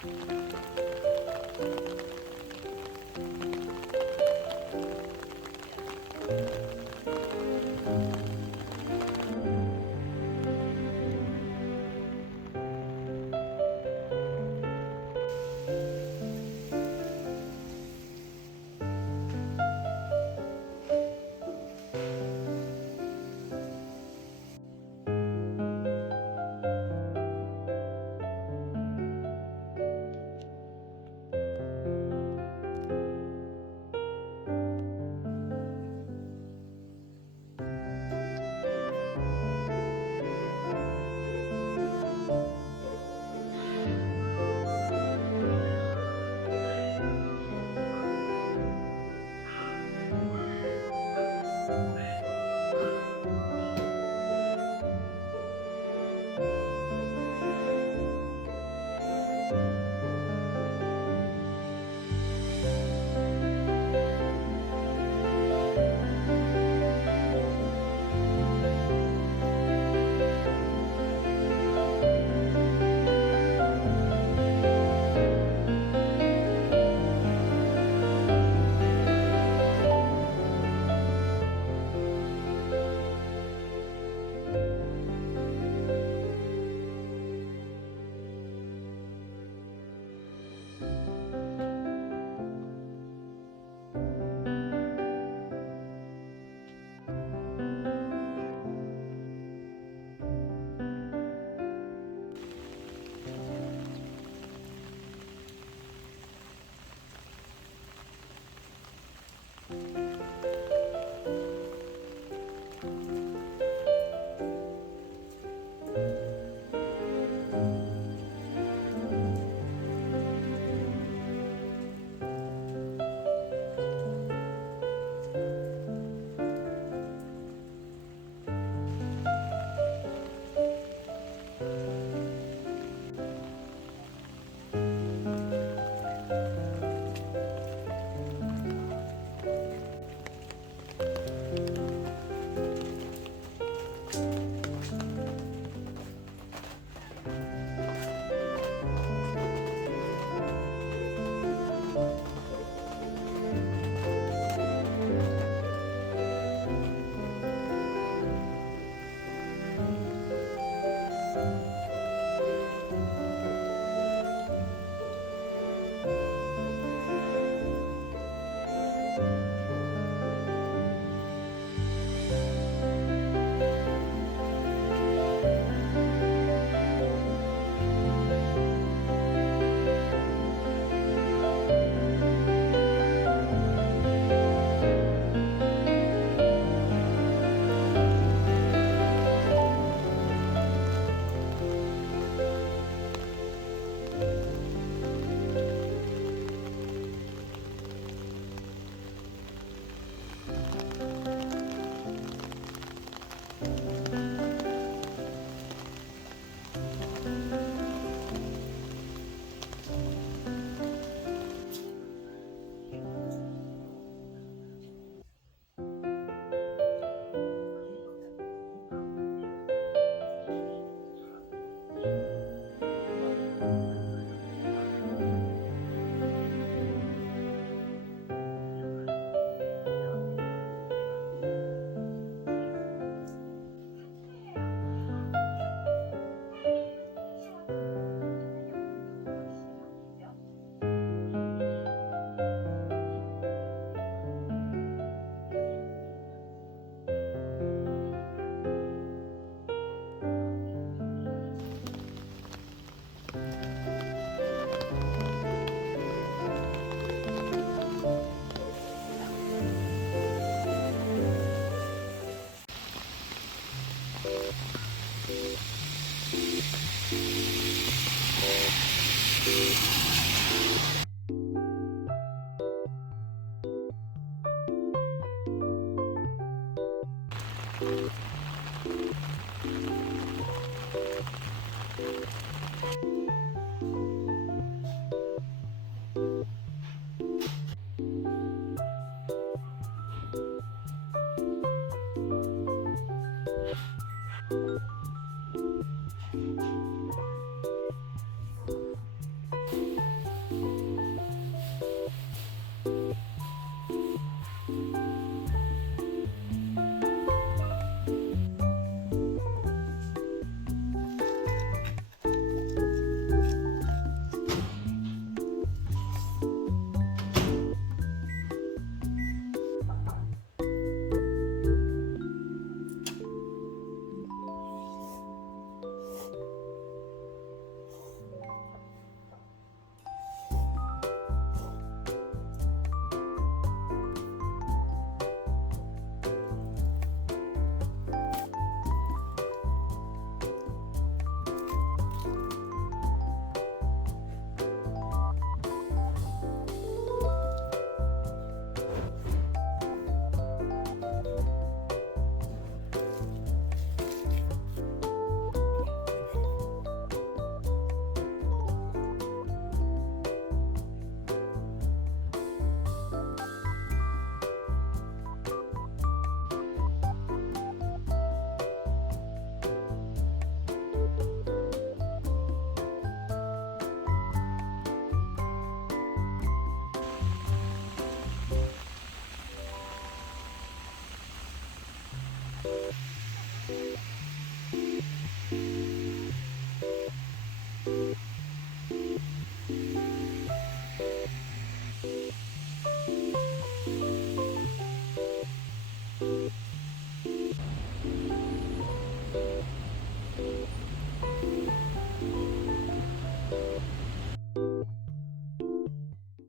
Thank you. Thank you. Thank you.